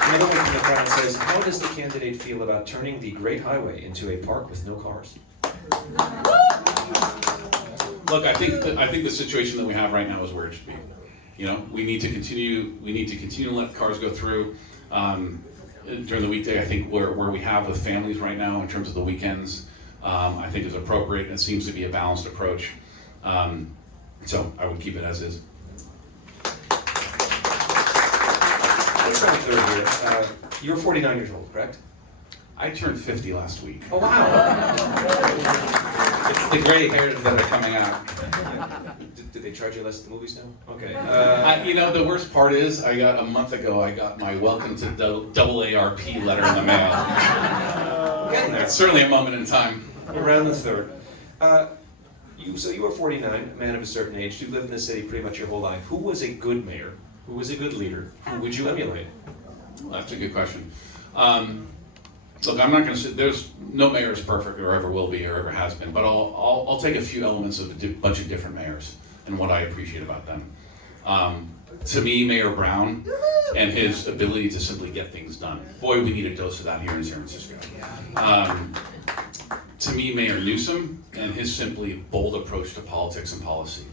Another one from the crowd says, how does the candidate feel about turning the Great Highway into a park with no cars? Look, I think the situation that we have right now is where it should be. You know, we need to continue to let cars go through. During the weekday, I think where we have with families right now in terms of the weekends, I think is appropriate, and it seems to be a balanced approach. So I would keep it as is. Let's go third here. You're 49 years old, correct? I turned 50 last week. Oh, wow. It's the gray hairs that are coming out. Did they charge you less at the movies now? Okay. You know, the worst part is, a month ago, I got my welcome to double ARP letter in the mail. Getting there. It's certainly a moment in time. Around the third. So you were 49, a man of a certain age. You've lived in the city pretty much your whole life. Who was a good mayor? Who was a good leader? Who would you emulate? That's a good question. Look, I'm not going to say there's no mayor is perfect or ever will be or ever has been, but I'll take a few elements of a bunch of different mayors and what I appreciate about them. To me, Mayor Brown and his ability to simply get things done. Boy, we need a dose of that here in San Francisco. To me, Mayor Newsom and his simply bold approach to politics and policy.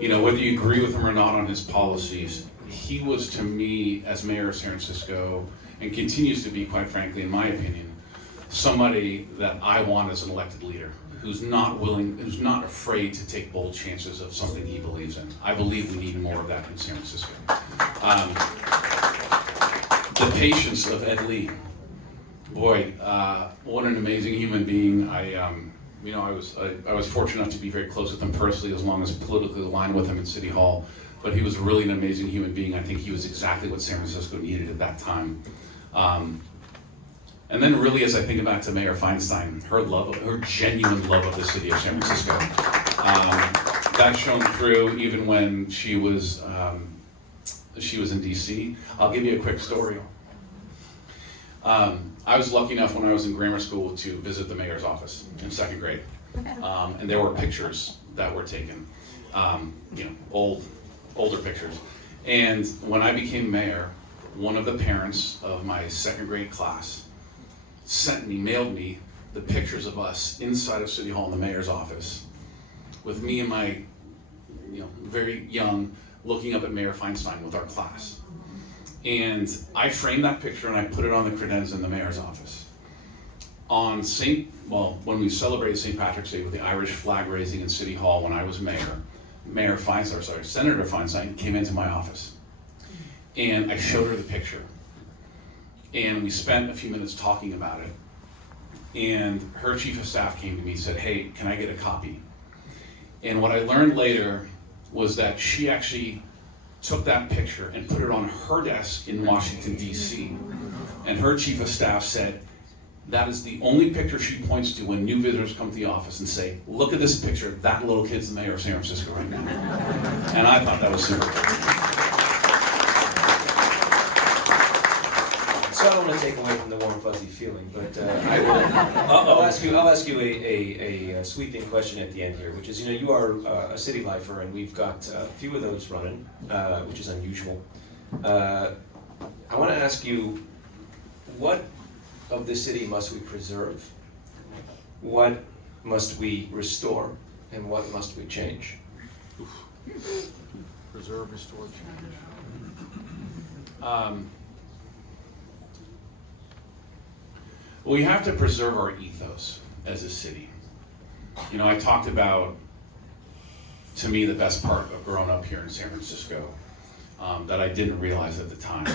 You know, whether you agree with him or not on his policies, he was, to me, as mayor of San Francisco, and continues to be, quite frankly, in my opinion, somebody that I want as an elected leader, who's not afraid to take bold chances of something he believes in. I believe we need more of that in San Francisco. The patience of Ed Lee. Boy, what an amazing human being. I was fortunate enough to be very close with him personally, as long as politically aligned with him in City Hall. But he was really an amazing human being. I think he was exactly what San Francisco needed at that time. And then really, as I think back to Mayor Feinstein, her genuine love of the city of San Francisco. That shone through even when she was in DC. I'll give you a quick story. I was lucky enough when I was in grammar school to visit the mayor's office in 2nd grade. And there were pictures that were taken, older pictures. And when I became mayor, one of the parents of my 2nd grade class mailed me the pictures of us inside of City Hall in the mayor's office with me and my, very young, looking up at Mayor Feinstein with our class. And I framed that picture and I put it on the credenza in the mayor's office. On when we celebrated St. Patrick's Day with the Irish flag raising in City Hall when I was mayor, Senator Feinstein came into my office. And I showed her the picture. And we spent a few minutes talking about it. And her chief of staff came to me and said, "Hey, can I get a copy?" And what I learned later was that she actually took that picture and put it on her desk in Washington, D.C. And her chief of staff said, that is the only picture she points to when new visitors come to the office and say, "Look at this picture, that little kid's the mayor of San Francisco right now." And I thought that was super cool. So I don't want to take away from the warm fuzzy feeling, but I'll ask you a sweeping question at the end here, which is, you are a city lifer, and we've got a few of those running, which is unusual. I want to ask you, what of the city must we preserve? What must we restore? And what must we change? Preserve, restore, change. We have to preserve our ethos as a city. I talked about, to me, the best part of growing up here in San Francisco that I didn't realize at the time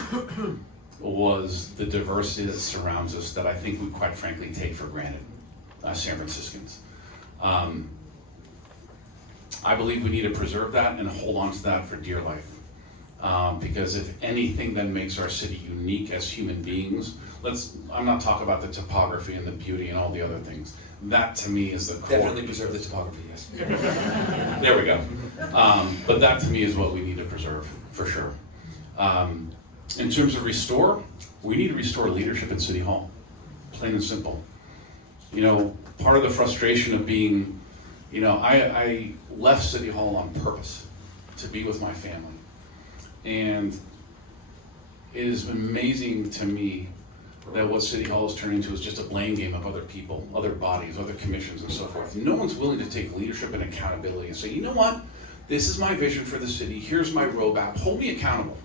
was the diversity that surrounds us that I think we quite frankly take for granted, San Franciscans. I believe we need to preserve that and hold on to that for dear life. Because if anything then makes our city unique as human beings, I'm not talking about the topography and the beauty and all the other things. That to me is the core. Definitely preserve the topography, yes. There we go. But that to me is what we need to preserve, for sure. In terms of restore, we need to restore leadership at City Hall, plain and simple. You know, part of the frustration of being, you know, I left City Hall on purpose to be with my family. And it is amazing to me that what City Hall has turned into is just a blame game of other people, other bodies, other commissions, and so forth. No one's willing to take leadership and accountability and say, you know what, this is my vision for the city, here's my roadmap, hold me accountable.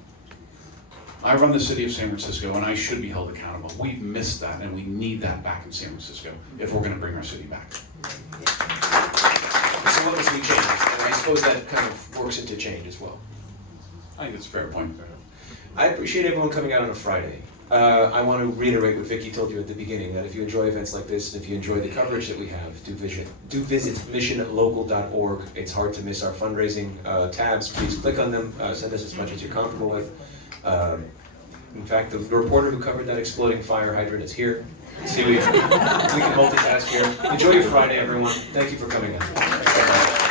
I run the city of San Francisco and I should be held accountable. We've missed that and we need that back in San Francisco if we're going to bring our city back. So what must we change? And I suppose that kind of works into change as well. I think that's a fair point. I appreciate everyone coming out on a Friday. I want to reiterate what Vicki told you at the beginning, that if you enjoy events like this, and if you enjoy the coverage that we have, do visit missionlocal.org. It's hard to miss our fundraising tabs. Please click on them, send us as much as you're comfortable with. In fact, the reporter who covered that exploding fire hydrant is here. See, we can multitask here. Enjoy your Friday, everyone. Thank you for coming in.